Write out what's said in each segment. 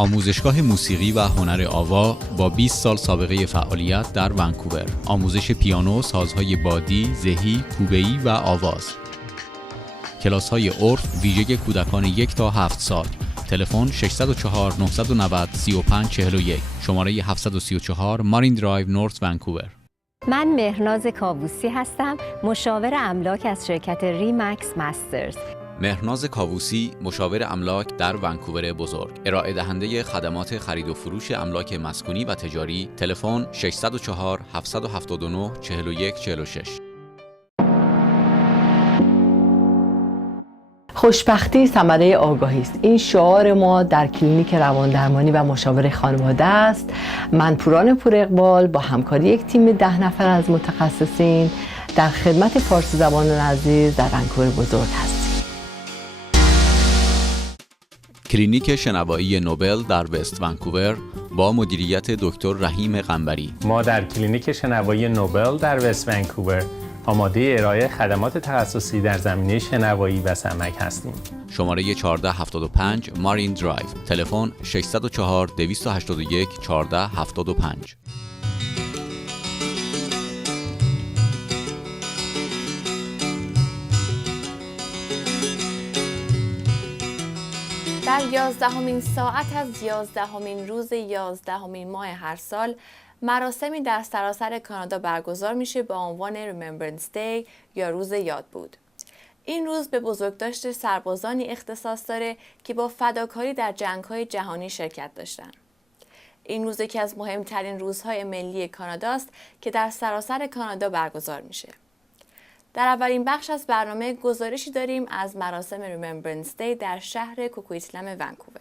آموزشگاه موسیقی و هنر آوا با 20 سال سابقه فعالیت در ونکوور. آموزش پیانو، سازهای بادی، زهی، کوبه‌ای و آواز. کلاس‌های عرف ویژه کودکان 1 تا 7 سال. تلفن 604 990 3541. شماره 734 مارین درایو نورت ونکوور. من مهرناز کاووسی هستم، مشاور املاک از شرکت ریمکس مسترز. مهرناز کاووسی، مشاور املاک در ونکوور بزرگ، ارائه دهنده خدمات خرید و فروش املاک مسکونی و تجاری. تلفن 604 779 4146. خوشبختی ثمره آگاهی است. این شعار ما در کلینیک رواندرمانی و مشاوره خانواده است. من پوران پور اقبال با همکاری یک تیم 10 نفر از متخصصین در خدمت فارسی زبانان عزیز در ونکوور بزرگ هستیم. کلینیک شنوایی نوبل در وست ونکوور با مدیریت دکتر رحیم قنبری. ما در کلینیک شنوایی نوبل در وست ونکوور آماده ارائه خدمات تخصصی در زمینه شنوایی و سمک هستیم. شماره 1475 مارین درایو. تلفن 604 281 1475. در 11مین ساعت از 11مین روز 11مین ماه هر سال مراسمی در سراسر کانادا برگزار میشه با عنوان Remembrance Day یا روز یادبود. این روز به بزرگداشت سربازانی اختصاص داره که با فداکاری در جنگ‌های جهانی شرکت داشتن. این روز یکی از مهمترین روزهای ملی کاناداست که در سراسر کانادا برگزار میشه. در اولین بخش از برنامه گزارشی داریم از مراسم Remembrance Day در شهر کوکیتلام ونکوور.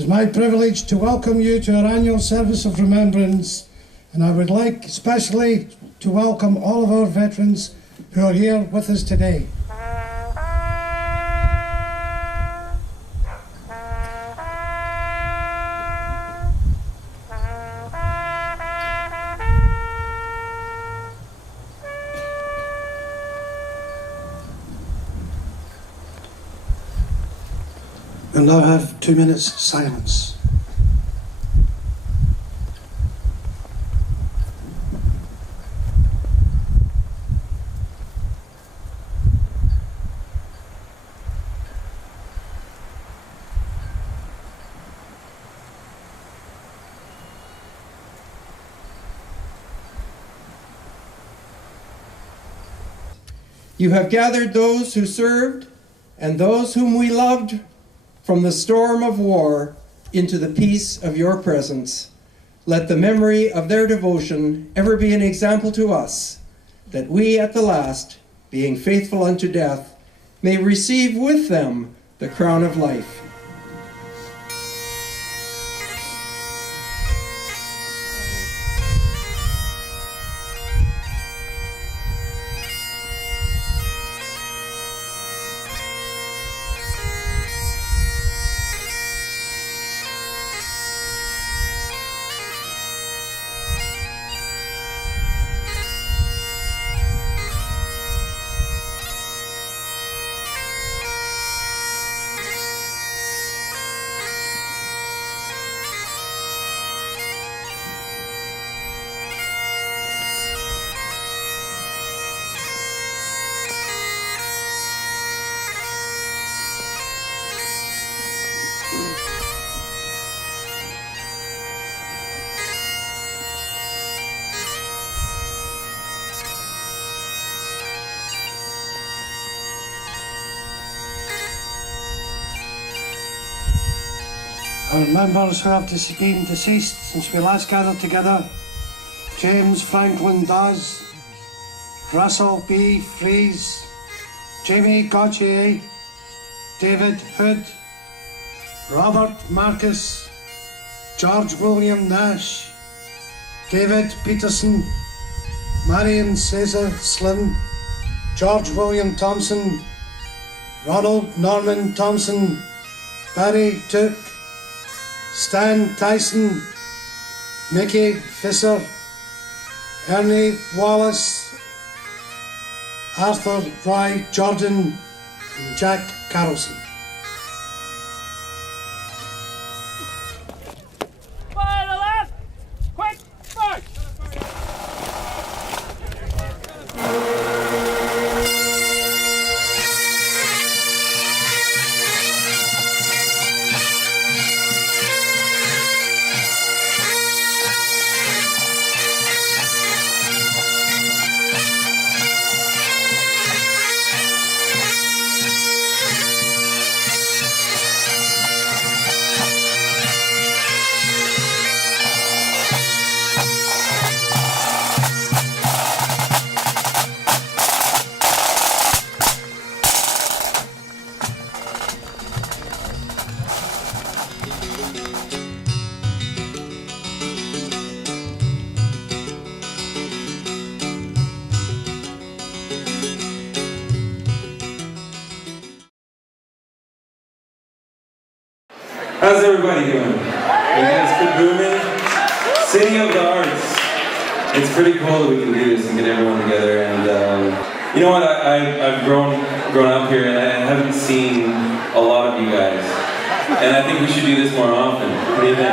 It is my privilege to welcome you to our annual service of remembrance, and I would like especially to welcome all of our veterans who are here with us today. We'll now have 2 minutes silence. You have gathered those who served and those whom we loved from the storm of war into the peace of your presence. Let the memory of their devotion ever be an example to us, that we at the last, being faithful unto death, may receive with them the crown of life. Our members who have been deceased since we last gathered together: James Franklin Dawes, Russell B. Fries, Jamie Gauthier, David Hood, Robert Marcus, George William Nash, David Peterson, Marion Cesar Slim, George William Thompson, Ronald Norman Thompson, Barry Took, Stan Tyson, Mickey Fisher, Ernie Wallace, Arthur Roy Jordan, and Jack Carlson. Fire to the left! Quick, march! How's everybody doing? You guys been booming? City of the Arts. It's pretty cool that we can do this and get everyone together. And you know what? I've grown up here and I haven't seen a lot of you guys. And I think we should do this more often. What do you think?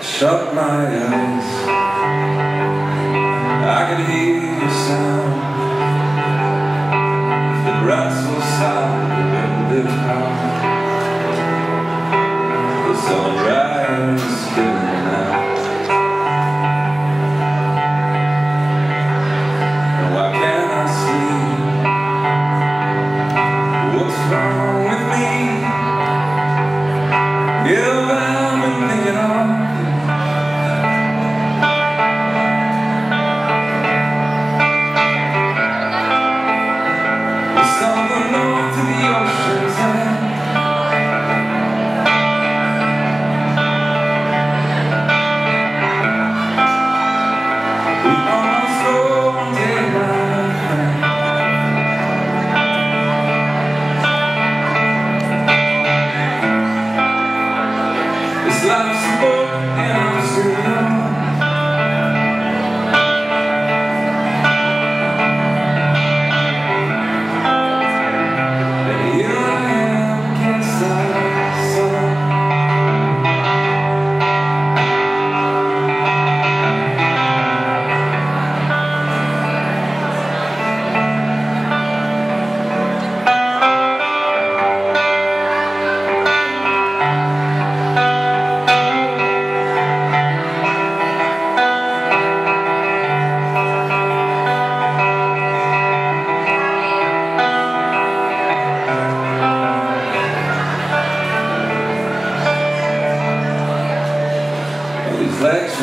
Shut my eyes, I can hear your sound. The brass will sound in the house. The sunrise is killing out.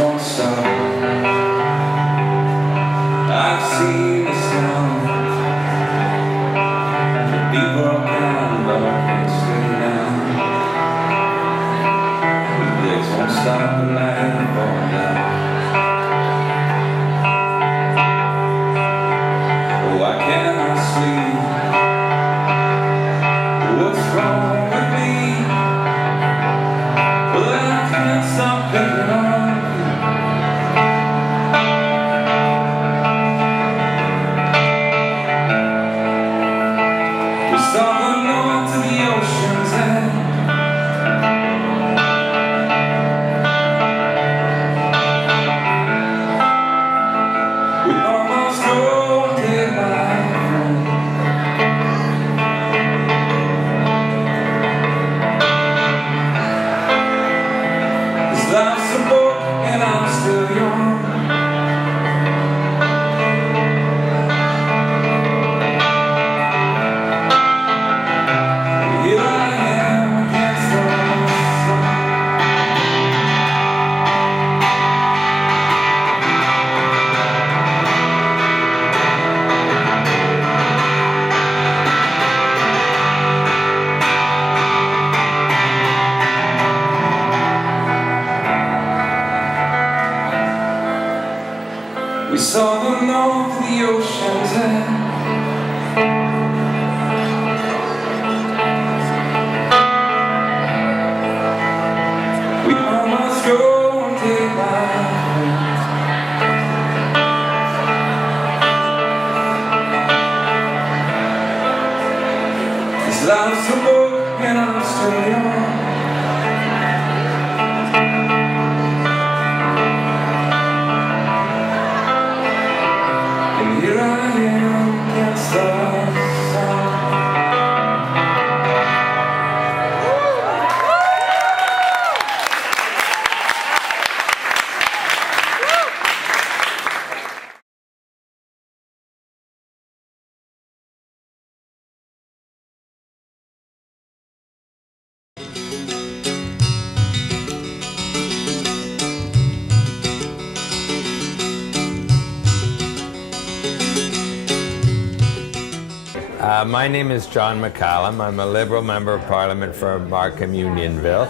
won't stop. I've seen the sun be broken, but I can't stay down. The legs won't stop the night falling down. Oh, I cannot sleep. What's wrong with me? Well, I can't stop thinking of you. We saw the north to the ocean's end. We almost drove till my friend. This life's a book and I'm still young. Here I am against the sun. We saw the north, the ocean's end. We almost go and take my hand. This life's a book and I'm still young. And here I am against the sun. My name is John McCallum. I'm a Liberal Member of Parliament for Markham Unionville.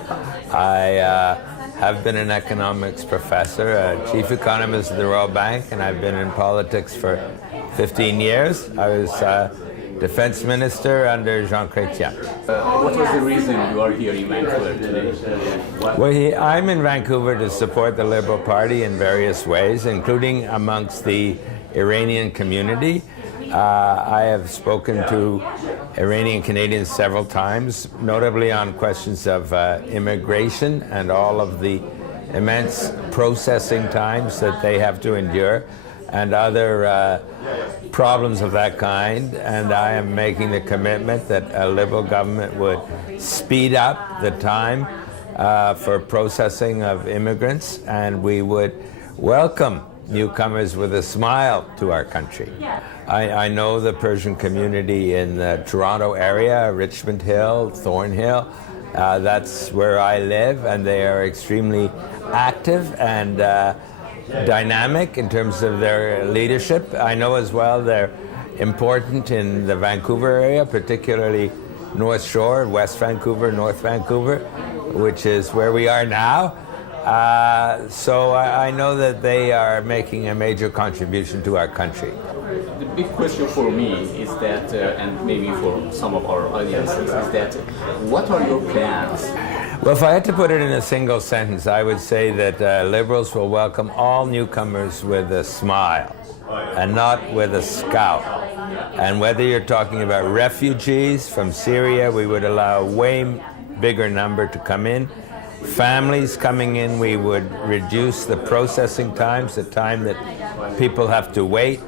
I have been an economics professor, a chief economist at the Royal Bank, and I've been in politics for 15 years. I was defense minister under Jean Chrétien. What was the reason you are here in Vancouver today? Well, I'm in Vancouver to support the Liberal Party in various ways, including amongst the Iranian community. I have spoken to Iranian Canadians several times, notably on questions of immigration and all of the immense processing times that they have to endure and other problems of that kind. And I am making the commitment that a Liberal government would speed up the time for processing of immigrants, and we would welcome newcomers with a smile to our country. I know the Persian community in the Toronto area, Richmond Hill, Thornhill. That's where I live, and they are extremely active and dynamic in terms of their leadership. I know as well they're important in the Vancouver area, particularly North Shore, West Vancouver, North Vancouver, which is where we are now. So I know that they are making a major contribution to our country. The big question for me is that, and maybe for some of our audiences, is that what are your plans? Well, if I had to put it in a single sentence, I would say that Liberals will welcome all newcomers with a smile and not with a scowl. And whether you're talking about refugees from Syria, we would allow a way bigger number to come in. Families coming in, we would reduce the processing times, the time that people have to wait.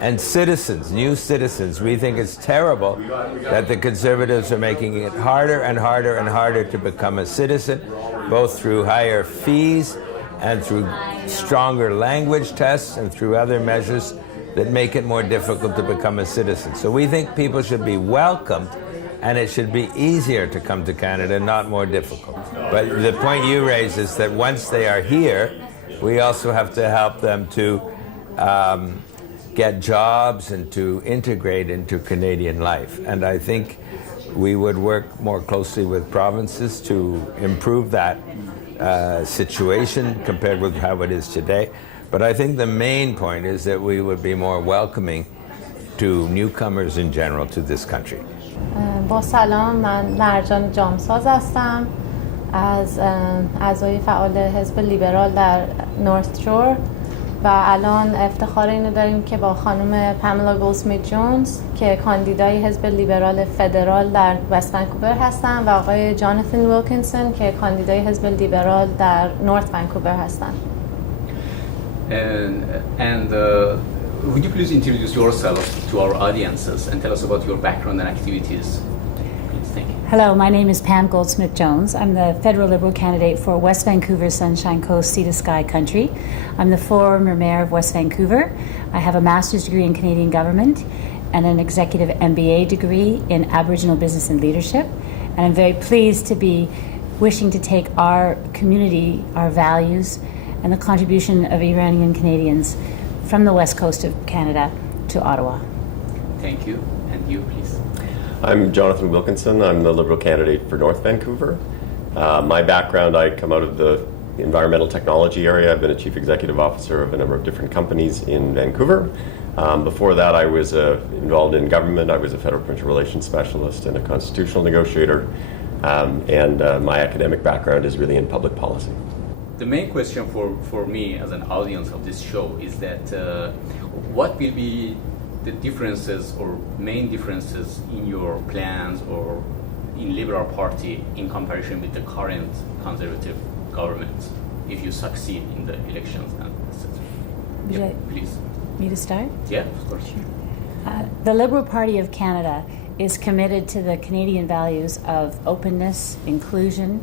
And citizens, new citizens, we think it's terrible that the Conservatives are making it harder and harder and harder to become a citizen, both through higher fees and through stronger language tests and through other measures that make it more difficult to become a citizen. So we think people should be welcomed, and it should be easier to come to Canada, not more difficult. But the point you raise is that once they are here, we also have to help them to get jobs and to integrate into Canadian life. And I think we would work more closely with provinces to improve that situation compared with how it is today. But I think the main point is that we would be more welcoming to newcomers in general to this country. با سلام، من مرجان جامساز هستم از اعضای فعال حزب لیبرال در نورت شور و الان افتخار اینو داریم که با خانم پاملا گولدسمیت جونز که کاندیدای حزب لیبرال فدرال در وست ونکوور هستن و آقای جاناتان ویلکینسون که کاندیدای حزب لیبرال در نورت ونکوور هستن. And would you please introduce yourself to our audiences and tell us about your background and activities? Please, thank you. Hello, my name is Pam Goldsmith-Jones. I'm the federal Liberal candidate for West Vancouver Sunshine Coast Sea to Sky Country. I'm the former mayor of West Vancouver. I have a master's degree in Canadian government and an executive MBA degree in Aboriginal business and leadership. And I'm very pleased to be wishing to take our community, our values, and the contribution of Iranian Canadians from the west coast of Canada to Ottawa. Thank you. And you, please. I'm Jonathan Wilkinson. I'm the Liberal candidate for North Vancouver. My background, I come out of the environmental technology area. I've been a chief executive officer of a number of different companies in Vancouver. Before that, I was involved in government. I was a federal provincial relations specialist and a constitutional negotiator. And my academic background is really in public policy. The main question for me as an audience of this show is that what will be the differences or main differences in your plans or in Liberal Party in comparison with the current Conservative government if you succeed in the elections and etc. Yeah, please. Me to start? Yeah, of course. The Liberal Party of Canada is committed to the Canadian values of openness, inclusion,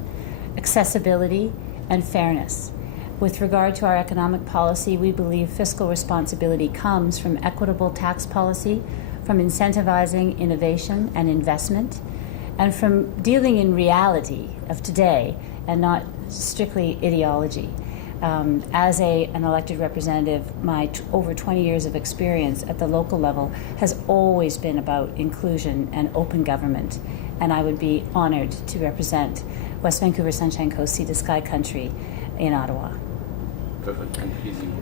accessibility, and fairness. With regard to our economic policy, we believe fiscal responsibility comes from equitable tax policy, from incentivizing innovation and investment, and from dealing in reality of today and not strictly ideology. As an elected representative, my over 20 years of experience at the local level has always been about inclusion and open government, and I would be honored to represent West Vancouver Sunshine Coast Sea to Sky Country in Ottawa. Perfect. And please you.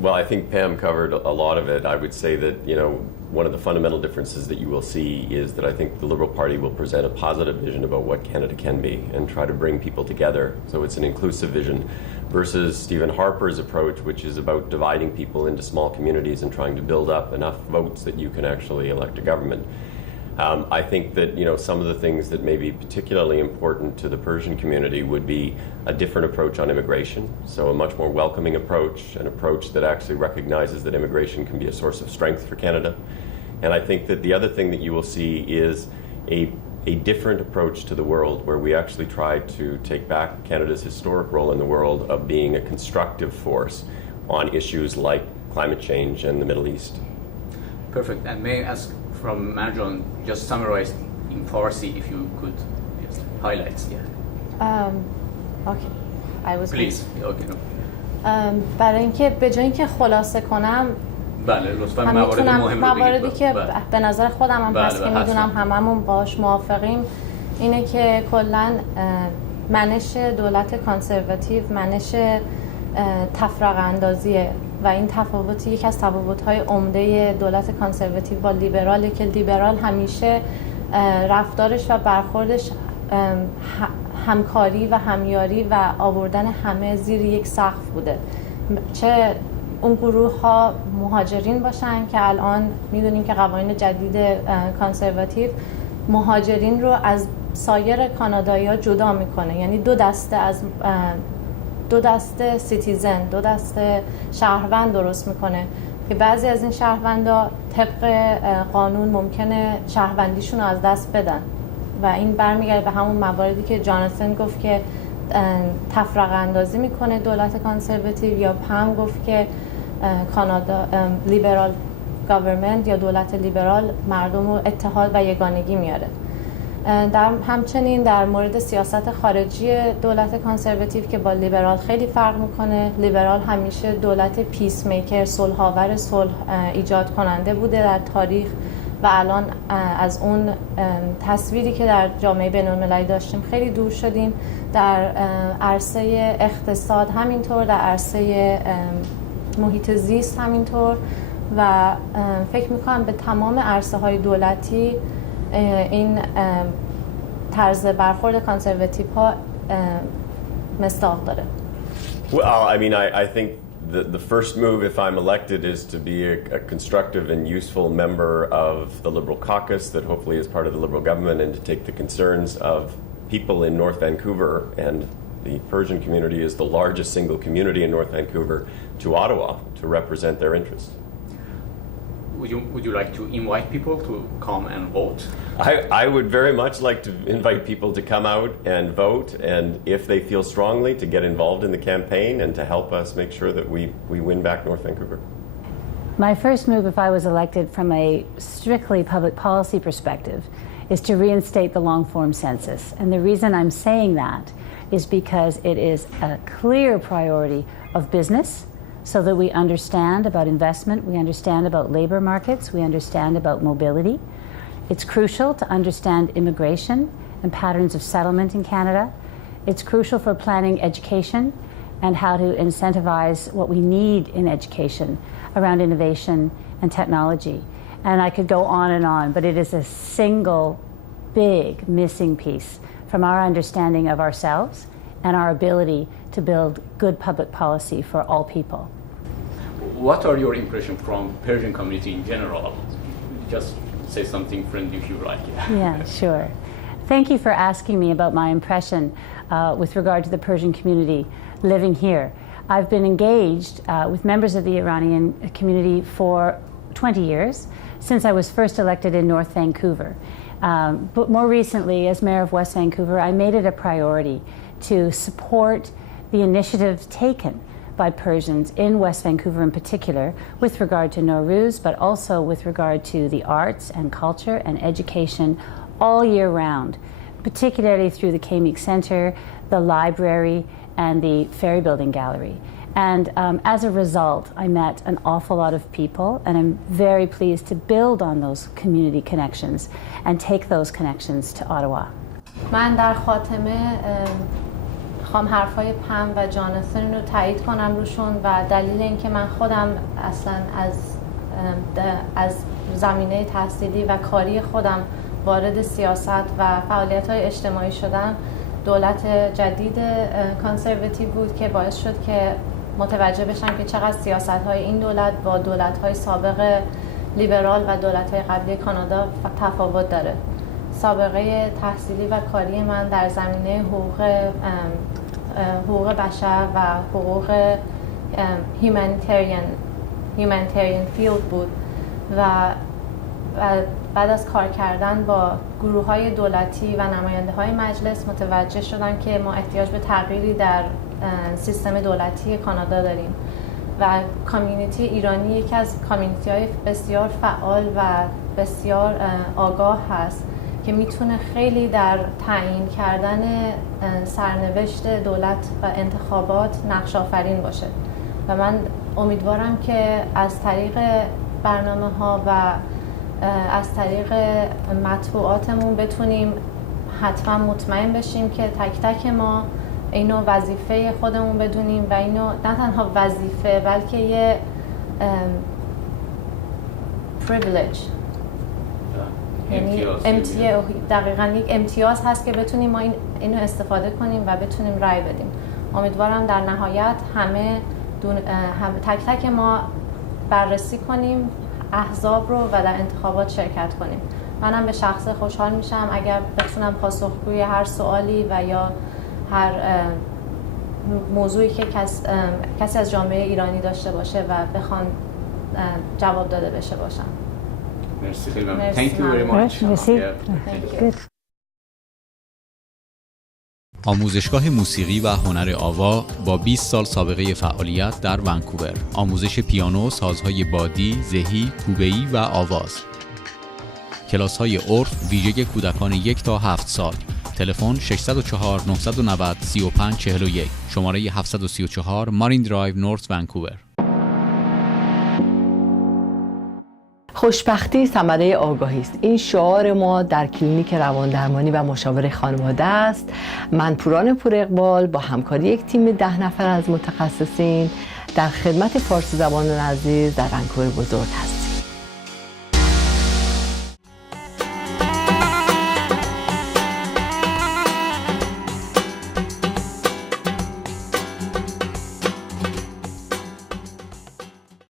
Well, I think Pam covered a lot of it. I would say that, you know, one of the fundamental differences that you will see is that I think the Liberal Party will present a positive vision about what Canada can be and try to bring people together. So it's an inclusive vision versus Stephen Harper's approach, which is about dividing people into small communities and trying to build up enough votes that you can actually elect a government. I think that, you know, some of the things that may be particularly important to the Persian community would be a different approach on immigration. So a much more welcoming approach, an approach that actually recognizes that immigration can be a source of strength for Canada. And I think that the other thing that you will see is a different approach to the world where we actually try to take back Canada's historic role in the world of being a constructive force on issues like climate change and the Middle East. Perfect. And may I ask from Marjan, just summarize in Farsi if you could, yes, highlights. Yeah. Okay. I was. Please. Okay. No. برای اینکه به جای اینکه خلاصه کنم بله لطفاً مواردی که به نظر خودم هم هست که میدونم هممون باش موافقیم اینه که کلاً منش دولت کانسرواتیو منش تفرقه اندازیه و این تفاوت یکی از تفاوت‌های عمده دولت کانسرواتیو با لیبراله که لیبرال همیشه رفتارش و برخوردش همکاری و همیاری و آوردن همه زیر یک سقف بوده، چه اون گروه ها مهاجرین باشن که الان میدونیم که قوانین جدید کانسرواتیو مهاجرین رو از سایر کانادایی ها جدا میکنه، یعنی دو دسته سیتیزن، دو دسته شهروند درست میکنه که بعضی از این شهروندا طبق قانون ممکنه شهروندیشون رو از دست بدن و این برمیگرده به همون مواردی که جاناتان گفت که تفرقه اندازی میکنه دولت کانسرواتیو، یا پم گفت که کانادا لیبرال گاورمنت یا دولت لیبرال مردم رو اتحاد و یگانگی میاره همچنین در مورد سیاست خارجی دولت کانسرواتیو که با لیبرال خیلی فرق میکنه. لیبرال همیشه دولت پیس میکر، صلح‌آور، صلح ایجاد کننده بوده در تاریخ و الان از اون تصویری که در جامعه بین‌المللی داشتیم خیلی دور شدیم. در عرصه اقتصاد همینطور، در عرصه محیط زیست همینطور و فکر میکنم به تمام عرصه های دولتی این طرز برخورد کانسرواتیو ها مصداق داره. Well, I mean, I think the first move, if I'm elected, is to be a constructive and useful member of the Liberal caucus that hopefully is part of the Liberal government, and to take the concerns of people in North Vancouver, and the Persian community is the largest single community in North Vancouver, to Ottawa to represent their interests. Would you like to invite people to come and vote? I would very much like to invite people to come out and vote, and if they feel strongly, to get involved in the campaign and to help us make sure that we win back North Vancouver. My first move, if I was elected from a strictly public policy perspective, is to reinstate the long-form census. And the reason I'm saying that is because it is a clear priority of business, so that we understand about investment, we understand about labor markets, we understand about mobility. It's crucial to understand immigration and patterns of settlement in Canada. It's crucial for planning education and how to incentivize what we need in education around innovation and technology. And I could go on, but it is a single big missing piece from our understanding of ourselves and our ability to build good public policy for all people. What are your impressions from Persian community in general? Just say something friendly if you like. Yeah, sure. Thank you for asking me about my impression with regard to the Persian community living here. I've been engaged with members of the Iranian community for 20 years, since I was first elected in North Vancouver. But more recently, as Mayor of West Vancouver, I made it a priority to support the initiatives taken by Persians in West Vancouver in particular with regard to Nowruz, but also with regard to the arts and culture and education all year round, particularly through the Kamik Center, the library, and the ferry building gallery. And as a result, I met an awful lot of people, and I'm very pleased to build on those community connections and take those connections to Ottawa. من در خاتمه خواهم حرفای پم و جانسون رو تایید کنم روشون و دلیل اینکه من خودم اصلا از زمینه تحصیلی و کاری خودم وارد سیاست و فعالیت‌های اجتماعی شدم دولت جدید کانسرواتیو بود که باعث شد که متوجه بشم که چقدر سیاست‌های این دولت با دولت‌های سابق لیبرال و دولت‌های قبلی کانادا تفاوت داره. سابقه تحصیلی و کاری من در زمینه حقوق بشر و حقوق humanitarian field بود و بعد از کار کردن با گروه‌های دولتی و نماینده‌های مجلس متوجه شدم که ما احتیاج به تغییری در سیستم دولتی کانادا داریم و کامیونیتی ایرانی یکی از کامیونیتی‌های بسیار فعال و بسیار آگاه هست که میتونه خیلی در تعیین کردن سرنوشت دولت و انتخابات نقش آفرین باشه و من امیدوارم که از طریق برنامه‌ها و از طریق مطبوعاتمون بتونیم حتما مطمئن بشیم که تک تک ما اینو وظیفه خودمون بدونیم و اینو نه تنها وظیفه بلکه یه privilege یعنی دقیقاً یک امتیاز هست که بتونیم ما اینو استفاده کنیم و بتونیم رای بدیم. امیدوارم در نهایت همه تک تک ما بررسی کنیم احزاب رو و در انتخابات شرکت کنیم. منم به شخص خوشحال میشم اگر بتونم پاسخگوی هر سوالی و یا هر موضوعی که کسی از جامعه ایرانی داشته باشه و بخوان جواب داده بشه باشم. مرسی خیلی ممنون. Thank you very much. آموزشگاه موسیقی و هنر آوا با 20 سال سابقه فعالیت در ونکوور. آموزش پیانو، سازهای بادی، زهی، کوبه‌ای و آواز. کلاس‌های عرف ویژه کودکان 1 تا 7 سال. تلفن 604 990 3541. شماره 734 مارین درایو نورت ونکوور. خوشبختی ثمره آگاهی است. این شعار ما در کلینیک رواندرمانی و مشاوره خانواده است. من پور اقبال با همکاری یک تیم 10 نفر از متخصصین در خدمت فارسی زبانان عزیز در ونکوور بزرگ هستم.